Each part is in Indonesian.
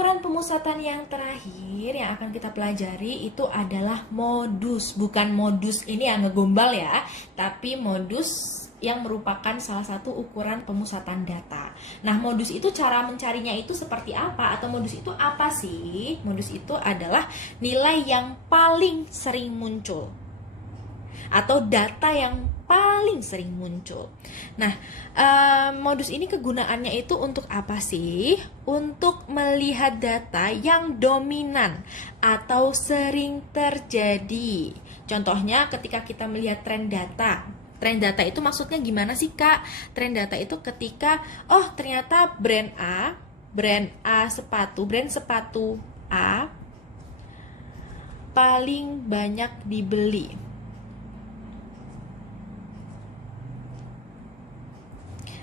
ukuran pemusatan yang terakhir yang akan kita pelajari itu adalah modus. Bukan modus ini yang ngegombal ya, tapi modus yang merupakan salah satu ukuran pemusatan data. Nah, modus itu cara mencarinya itu seperti apa? Atau modus itu apa sih? Modus itu adalah nilai yang paling sering muncul atau data yang paling sering muncul. Nah, modus ini kegunaannya itu untuk apa sih? Untuk melihat data yang dominan atau sering terjadi. Contohnya ketika kita melihat tren data. Tren data itu maksudnya gimana sih, Kak? Tren data itu ketika, oh ternyata brand sepatu A paling banyak dibeli.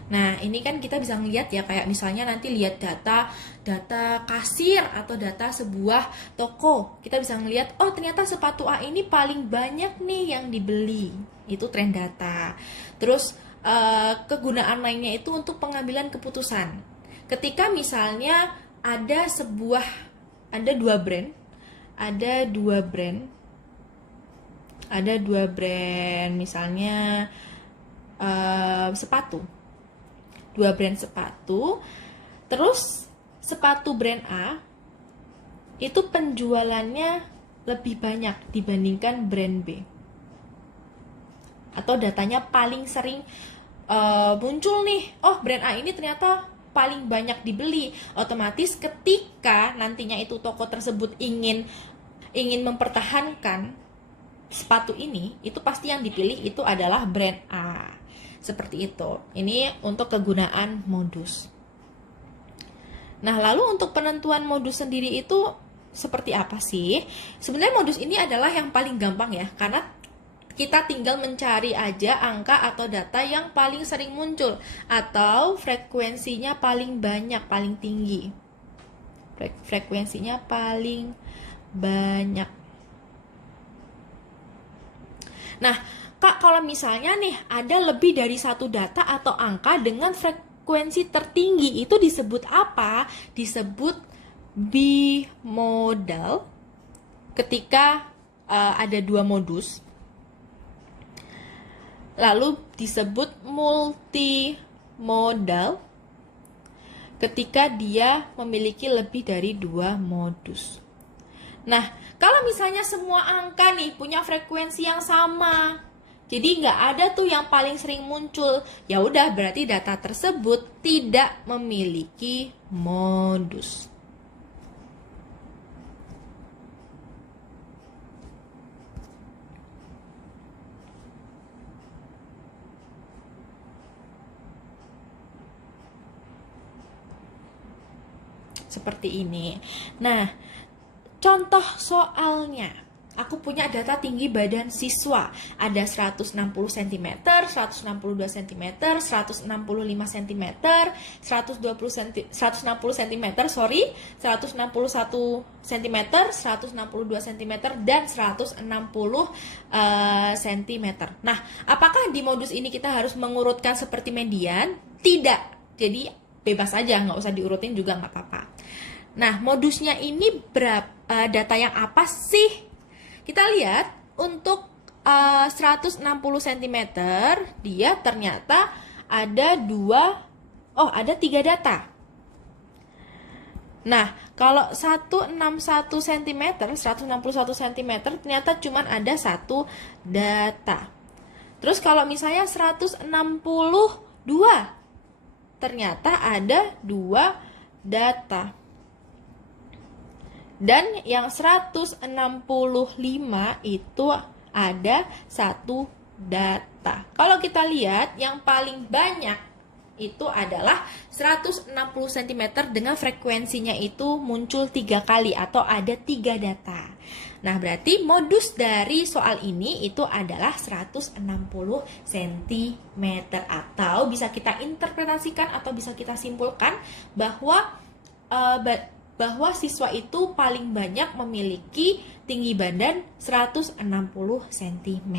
Nah, ini kan kita bisa ngeliat ya, kayak misalnya nanti lihat data kasir atau data sebuah toko. Kita bisa ngeliat, oh ternyata sepatu A ini paling banyak nih yang dibeli. Itu tren data. Terus kegunaan lainnya itu untuk pengambilan keputusan. Ketika misalnya ada dua brand misalnya sepatu. Dua brand sepatu, terus sepatu brand A itu penjualannya lebih banyak dibandingkan brand B, atau datanya paling sering muncul nih, oh brand A ini ternyata paling banyak dibeli. Otomatis ketika nantinya itu toko tersebut ingin mempertahankan sepatu ini, itu pasti yang dipilih itu adalah brand A. Seperti itu. Ini untuk kegunaan modus. Nah, lalu untuk penentuan modus sendiri itu seperti apa sih? Sebenarnya modus ini adalah yang paling gampang ya, karena kita tinggal mencari aja angka atau data yang paling sering muncul atau frekuensinya paling banyak, paling tinggi. Frekuensinya paling banyak. Nah, Kak, kalau misalnya nih ada lebih dari satu data atau angka dengan frekuensi tertinggi, itu disebut apa? Disebut bimodal. Ketika ada dua modus. Lalu disebut multimodal ketika dia memiliki lebih dari dua modus. Nah, kalau misalnya semua angka nih punya frekuensi yang sama, jadi nggak ada tuh yang paling sering muncul. Ya udah, berarti data tersebut tidak memiliki modus. Seperti ini. Nah, contoh soalnya. Aku punya data tinggi badan siswa. Ada 160 cm, 162 cm, 165 cm, 160 cm, 161 cm, 162 cm, dan 160 cm. Nah, apakah di modus ini kita harus mengurutkan seperti median? Tidak. Jadi, bebas aja, nggak usah diurutin juga nggak apa-apa. Nah, modusnya ini data yang apa sih? Kita lihat untuk 160 cm, dia ternyata ada 3 data. Nah, kalau 161 cm, 161 cm ternyata cuma ada 1 data. Terus kalau misalnya 162, ternyata ada 2 data. Dan yang 165 itu ada 1 data. Kalau kita lihat yang paling banyak itu adalah 160 cm dengan frekuensinya itu muncul 3 kali atau ada 3 data. Nah, berarti modus dari soal ini itu adalah 160 cm, atau bisa kita interpretasikan atau bisa kita simpulkan bahwa siswa itu paling banyak memiliki tinggi badan 160 cm.